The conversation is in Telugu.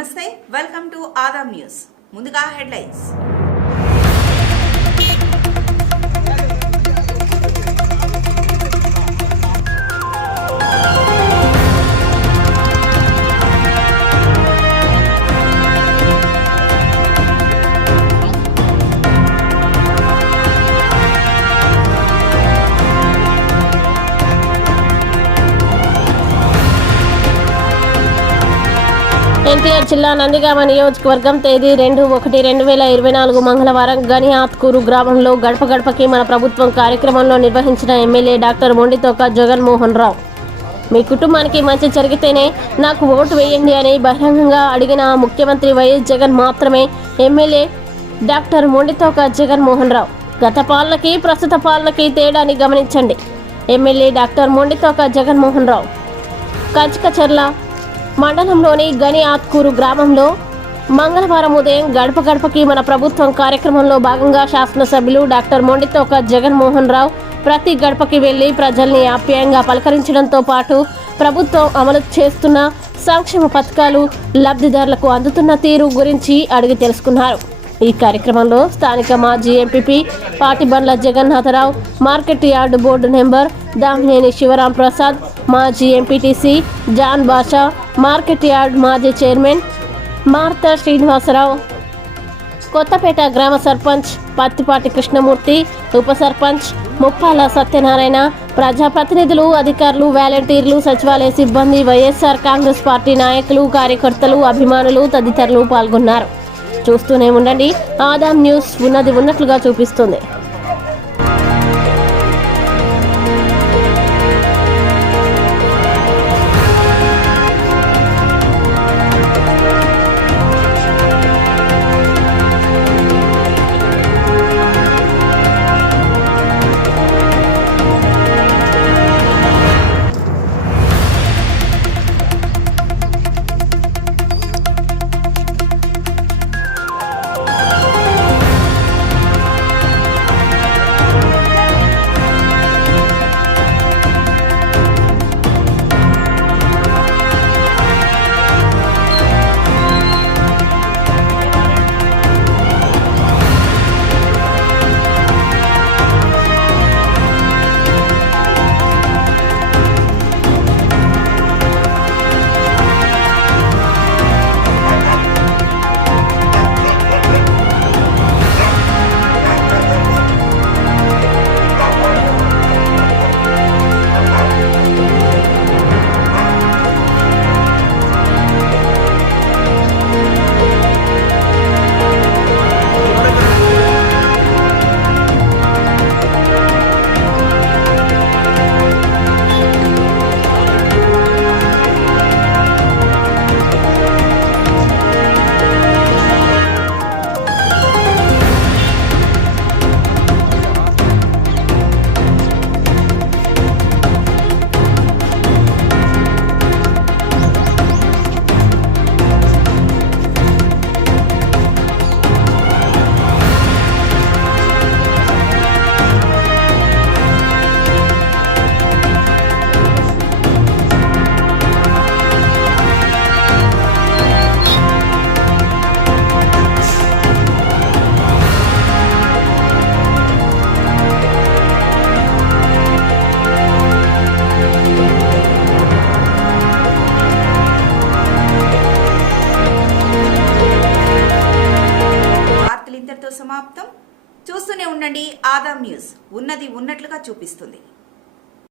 నమస్తే వెల్కమ్ టు ఆదాం న్యూస్. ముందుగా హెడ్లైన్స్. ఎన్టీఆర్ జిల్లా నందిగామ నియోజకవర్గం తేదీ రెండు ఒకటి రెండు వేల ఇరవై నాలుగు మంగళవారం గనియాత్కూరు గ్రామంలో గడప గడపకి మన ప్రభుత్వం కార్యక్రమంలో నిర్వహించిన ఎమ్మెల్యే డాక్టర్ మొండితోక జగన్మోహన్ రావు. మీ కుటుంబానికి మంచి జరిగితేనే నాకు ఓటు వేయండి అని బహిరంగంగా అడిగిన ముఖ్యమంత్రి వైఎస్ జగన్ మాత్రమే ఎమ్మెల్యే డాక్టర్ మొండితోక జగన్మోహన్ రావు. గత పాలనకి ప్రస్తుత పాలనకి తేడాని గమనించండి. MLA doctor Monditoka Jaganmohan Rao. కచకచర్ల మండలంలోని గని ఆత్కూరు గ్రామంలో మంగళవారం ఉదయం గడప గడపకి మన ప్రభుత్వం కార్యక్రమంలో భాగంగా శాసనసభ్యులు డాక్టర్ మొండితోక జగన్మోహన్ రావు ప్రతి గడపకి వెళ్ళి ప్రజల్ని ఆప్యాయంగా పలకరించడంతో పాటు ప్రభుత్వం అమలు చేస్తున్న సంక్షేమ పథకాలు లబ్ధిదారులకు అందుతున్న తీరు గురించి అడిగి తెలుసుకున్నారు. ఈ కార్యక్రమంలో స్థానిక మాజీ MPP Patibandla Jagannatharao market yard board number Damineni Sivaram Prasad మాజీ MPTC John Basha market yard మాజీ చైర్మన్ మార్తా శ్రీనివాసరావు కొత్తపేట గ్రామ సర్పంచ్ పత్తిపాటి కృష్ణమూర్తి ఉప సర్పంచ్ ముప్పాల సత్యనారాయణ ప్రజాప్రతినిధులు అధికారులు వాలంటీర్లు సచివాలయ సిబ్బంది వైఎస్ఆర్ కాంగ్రెస్ పార్టీ నాయకులు కార్యకర్తలు అభిమానులు తదితరులు పాల్గొన్నారు. చూస్తూనే ఉండండి. ఆదాం న్యూస్ ఉన్నది ఉన్నట్లుగా చూపిస్తుంది. సమాప్తం. చూస్తూనే ఉండండి. ఆదాం న్యూస్ ఉన్నది ఉన్నట్లుగా చూపిస్తుంది.